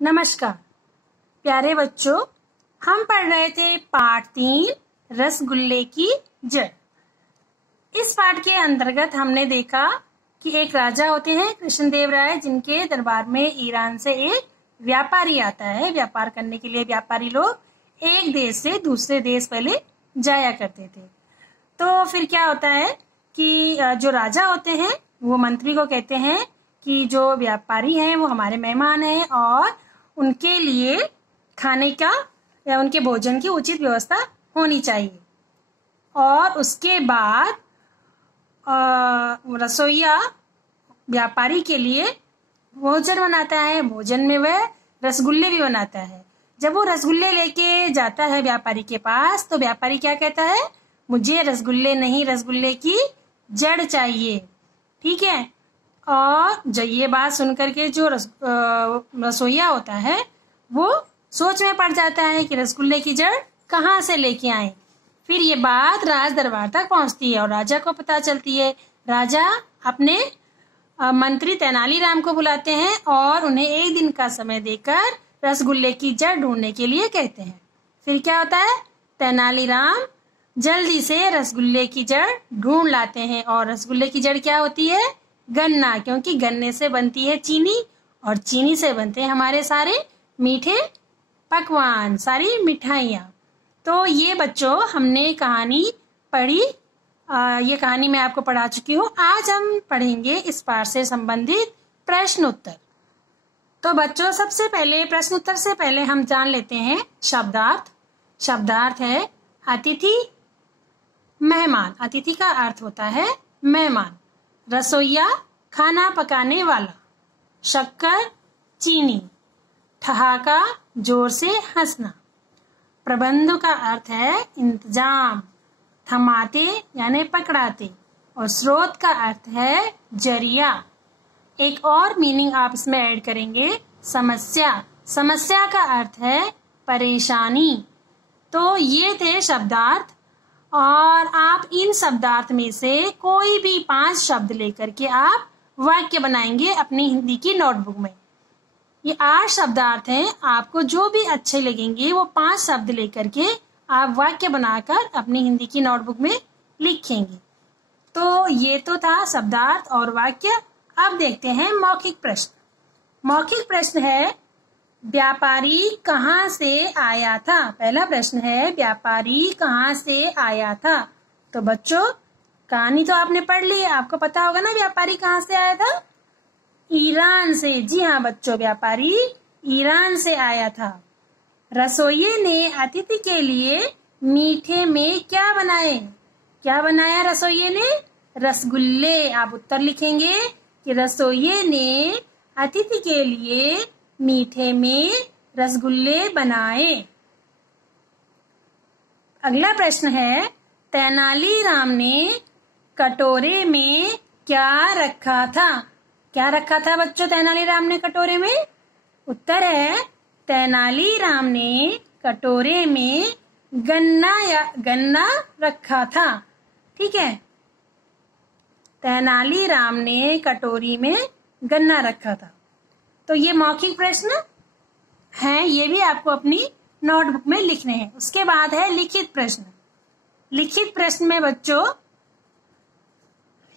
नमस्कार प्यारे बच्चों, हम पढ़ रहे थे पाठ 3 रसगुल्ले की जड़। इस पाठ के अंतर्गत हमने देखा कि एक राजा होते हैं कृष्णदेव राय, जिनके दरबार में ईरान से एक व्यापारी आता है। व्यापार करने के लिए व्यापारी लोग एक देश से दूसरे देश पहले जाया करते थे। तो फिर क्या होता है कि जो राजा होते हैं वो मंत्री को कहते हैं कि जो व्यापारी हैं वो हमारे मेहमान हैं और उनके लिए खाने का या उनके भोजन की उचित व्यवस्था होनी चाहिए। और उसके बाद रसोइया व्यापारी के लिए भोजन बनाता है। भोजन में वह रसगुल्ले भी बनाता है। जब वो रसगुल्ले लेके जाता है व्यापारी के पास, तो व्यापारी क्या कहता है, मुझे रसगुल्ले नहीं, रसगुल्ले की जड़ चाहिए। ठीक है। और जब ये बात सुनकर के जो रसोइया होता है वो सोच में पड़ जाता है कि रसगुल्ले की जड़ कहाँ से लेके आए। फिर ये बात राज दरबार तक पहुंचती है और राजा को पता चलती है। राजा अपने मंत्री तेनालीराम को बुलाते हैं और उन्हें एक दिन का समय देकर रसगुल्ले की जड़ ढूंढने के लिए कहते हैं। फिर क्या होता है, तेनालीराम जल्दी से रसगुल्ले की जड़ ढूंढ लाते हैं। और रसगुल्ले की जड़ क्या होती है, गन्ना, क्योंकि गन्ने से बनती है चीनी और चीनी से बनते हैं हमारे सारे मीठे पकवान, सारी मिठाइयाँ। तो ये बच्चों हमने कहानी पढ़ी। ये कहानी मैं आपको पढ़ा चुकी हूँ। आज हम पढ़ेंगे इस पाठ से संबंधित प्रश्न उत्तर। तो बच्चों सबसे पहले प्रश्न उत्तर से पहले हम जान लेते हैं शब्दार्थ। शब्दार्थ है अतिथि, मेहमान। अतिथि का अर्थ होता है मेहमान। रसोइया खाना पकाने वाला। शक्कर चीनी। ठहाका जोर से हंसना। प्रबंध का अर्थ है इंतजाम। थमाते यानी पकड़ाते। और स्रोत का अर्थ है जरिया। एक और मीनिंग आप इसमें ऐड करेंगे, समस्या। समस्या का अर्थ है परेशानी। तो ये थे शब्दार्थ। और आप इन शब्दार्थ में से कोई भी 5 शब्द लेकर के आप वाक्य बनाएंगे अपनी हिंदी की नोटबुक में। ये 8 शब्दार्थ हैं। आपको जो भी अच्छे लगेंगे वो 5 शब्द लेकर के आप वाक्य बनाकर अपनी हिंदी की नोटबुक में लिखेंगे। तो ये तो था शब्दार्थ और वाक्य। अब देखते हैं मौखिक प्रश्न। मौखिक प्रश्न है व्यापारी कहाँ से आया था। पहला प्रश्न है व्यापारी कहाँ से आया था। तो बच्चों कहानी तो आपने पढ़ ली है, आपको पता होगा ना व्यापारी कहाँ से आया था, ईरान से। जी हाँ बच्चों, व्यापारी ईरान से आया था। रसोइये ने अतिथि के लिए मीठे में क्या बनाए। क्या बनाया रसोइये ने, रसगुल्ले। आप उत्तर लिखेंगे कि रसोइये ने अतिथि के लिए मीठे में रसगुल्ले बनाए। अगला प्रश्न है तेनालीराम ने कटोरे में क्या रखा था। क्या रखा था बच्चों तेनालीराम ने कटोरे में। उत्तर है तेनालीराम ने कटोरे में गन्ना रखा था। ठीक है, तेनालीराम ने कटोरी में गन्ना रखा था। तो ये मौखिक प्रश्न हैं, ये भी आपको अपनी नोटबुक में लिखने हैं। उसके बाद है लिखित प्रश्न। लिखित प्रश्न में बच्चों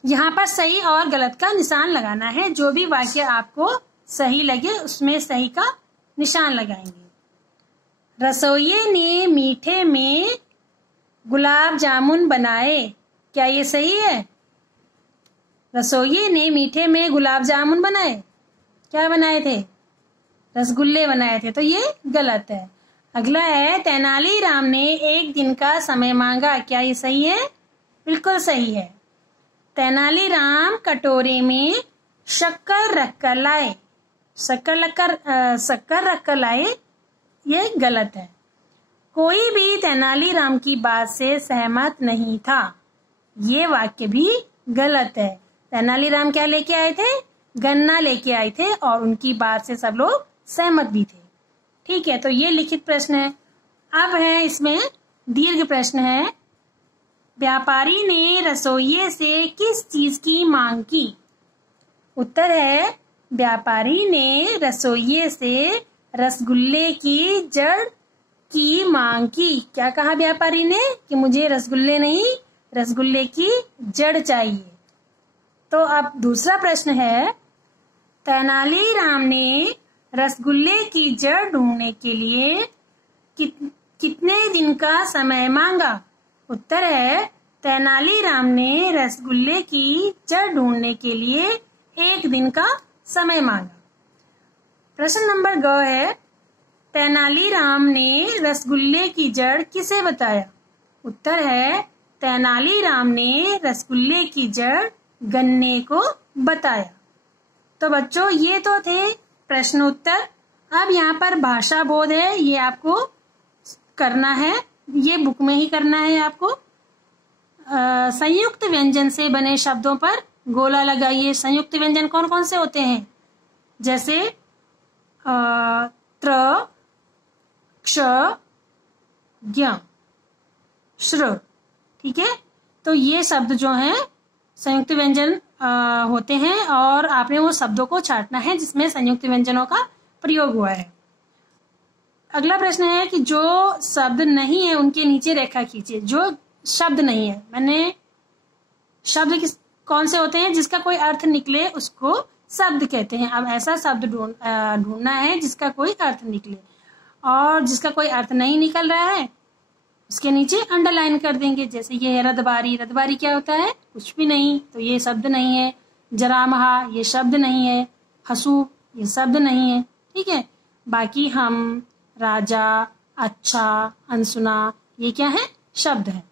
यहाँ पर सही और गलत का निशान लगाना है। जो भी वाक्य आपको सही लगे उसमें सही का निशान लगाएंगे। रसोइये ने मीठे में गुलाब जामुन बनाए। क्या ये सही है, रसोइये ने मीठे में गुलाब जामुन बनाए। क्या बनाए थे, रसगुल्ले बनाए थे। तो ये गलत है। अगला है तेनालीराम ने एक दिन का समय मांगा। क्या ये सही है, बिल्कुल सही है। तेनालीराम कटोरे में शक्कर रखकर लाए। शक्कर रखकर लाए, ये गलत है। कोई भी तेनालीराम की बात से सहमत नहीं था। ये वाक्य भी गलत है। तेनालीराम क्या लेके आए थे, गन्ना लेके आए थे और उनकी बात से सब लोग सहमत भी थे। ठीक है, तो ये लिखित प्रश्न है। अब है इसमें दीर्घ प्रश्न है व्यापारी ने रसोइये से किस चीज की मांग की। उत्तर है व्यापारी ने रसोइये से रसगुल्ले की जड़ की मांग की। क्या कहा व्यापारी ने कि मुझे रसगुल्ले नहीं, रसगुल्ले की जड़ चाहिए। तो अब दूसरा प्रश्न है, तेनालीराम ने रसगुल्ले की जड़ ढूंढने के लिए कितने दिन का समय मांगा? उत्तर है, तेनालीराम ने रसगुल्ले की जड़ ढूंढने के लिए 1 दिन का समय मांगा। प्रश्न नंबर ग है, तेनालीराम ने रसगुल्ले की जड़ किसे बताया? उत्तर है, तेनालीराम ने रसगुल्ले की जड़ गन्ने को बताया। तो बच्चों ये तो थे प्रश्न उत्तर। अब यहाँ पर भाषा बोध है, ये आपको करना है, ये बुक में ही करना है आपको। संयुक्त व्यंजन से बने शब्दों पर गोला लगाइए। संयुक्त व्यंजन कौन कौन से होते हैं? जैसे त्र, क्ष, ज्ञ, श्र। ठीक है, तो ये शब्द जो हैं संयुक्त व्यंजन होते हैं और आपने वो शब्दों को छांटना है जिसमें संयुक्त व्यंजनों का प्रयोग हुआ है। अगला प्रश्न है कि जो शब्द नहीं है उनके नीचे रेखा खींचिए। जो शब्द नहीं है, मैंने शब्द कौन से होते हैं? जिसका कोई अर्थ निकले उसको शब्द कहते हैं। अब ऐसा शब्द ढूंढना है जिसका कोई अर्थ निकले, और जिसका कोई अर्थ नहीं निकल रहा है उसके नीचे अंडरलाइन कर देंगे। जैसे ये है रदबारी। रदबारी क्या होता है? कुछ भी नहीं, तो ये शब्द नहीं है। जरामहा, ये शब्द नहीं है। हसू, ये शब्द नहीं है। ठीक है, बाकी हम, राजा, अच्छा, अनसुना, ये क्या है? शब्द है।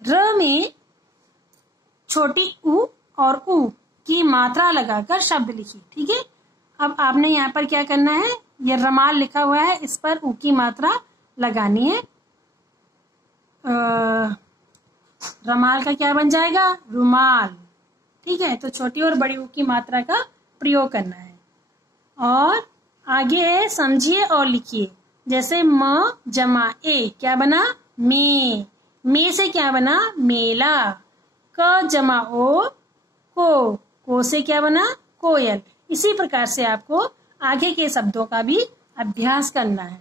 र में छोटी उ और उ की मात्रा लगाकर शब्द लिखिए। ठीक है, अब आपने यहाँ पर क्या करना है, ये रमाल लिखा हुआ है, इस पर उ की मात्रा लगानी है। रमाल का क्या बन जाएगा? रुमाल। ठीक है, तो छोटी और बड़ी उ की मात्रा का प्रयोग करना है। और आगे है समझिए और लिखिए। जैसे म जमा ए क्या बना? मे से क्या बना? मेला। क जमा ओ को से क्या बना? कोयल। इसी प्रकार से आपको आगे के शब्दों का भी अभ्यास करना है।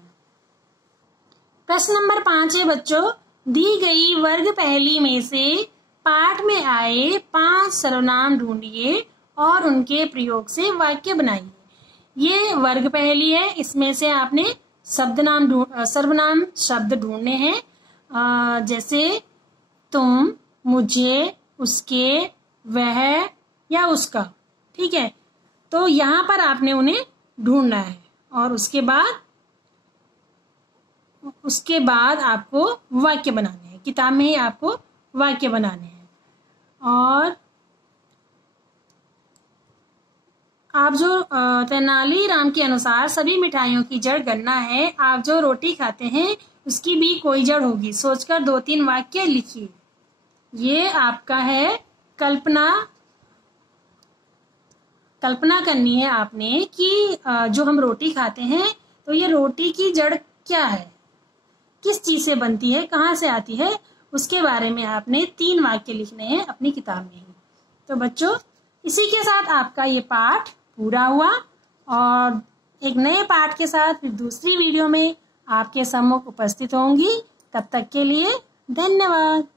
प्रश्न नंबर 5 है बच्चों, दी गई वर्ग पहेली में से पाठ में आए 5 सर्वनाम ढूंढिए और उनके प्रयोग से वाक्य बनाइए। ये वर्ग पहेली है, इसमें से आपने सर्वनाम शब्द ढूंढने हैं। जैसे तुम, मुझे, उसके, वह या उसका। ठीक है, तो यहाँ पर आपने उन्हें ढूंढना है और उसके बाद आपको वाक्य बनाने हैं। किताब में ही आपको वाक्य बनाने हैं। और आप जो तेनालीराम के अनुसार सभी मिठाइयों की जड़ गन्ना है। आप जो रोटी खाते हैं उसकी भी कोई जड़ होगी। सोचकर 2-3 वाक्य लिखिए। ये आपका है कल्पना करनी है आपने कि जो हम रोटी खाते हैं तो ये रोटी की जड़ क्या है, किस चीज से बनती है, कहाँ से आती है, उसके बारे में आपने 3 वाक्य लिखने हैं अपनी किताब में ही। तो बच्चों, इसी के साथ आपका ये पाठ पूरा हुआ और एक नए पाठ के साथ फिर दूसरी वीडियो में आपके सम्मुख उपस्थित होंगी। तब तक के लिए धन्यवाद।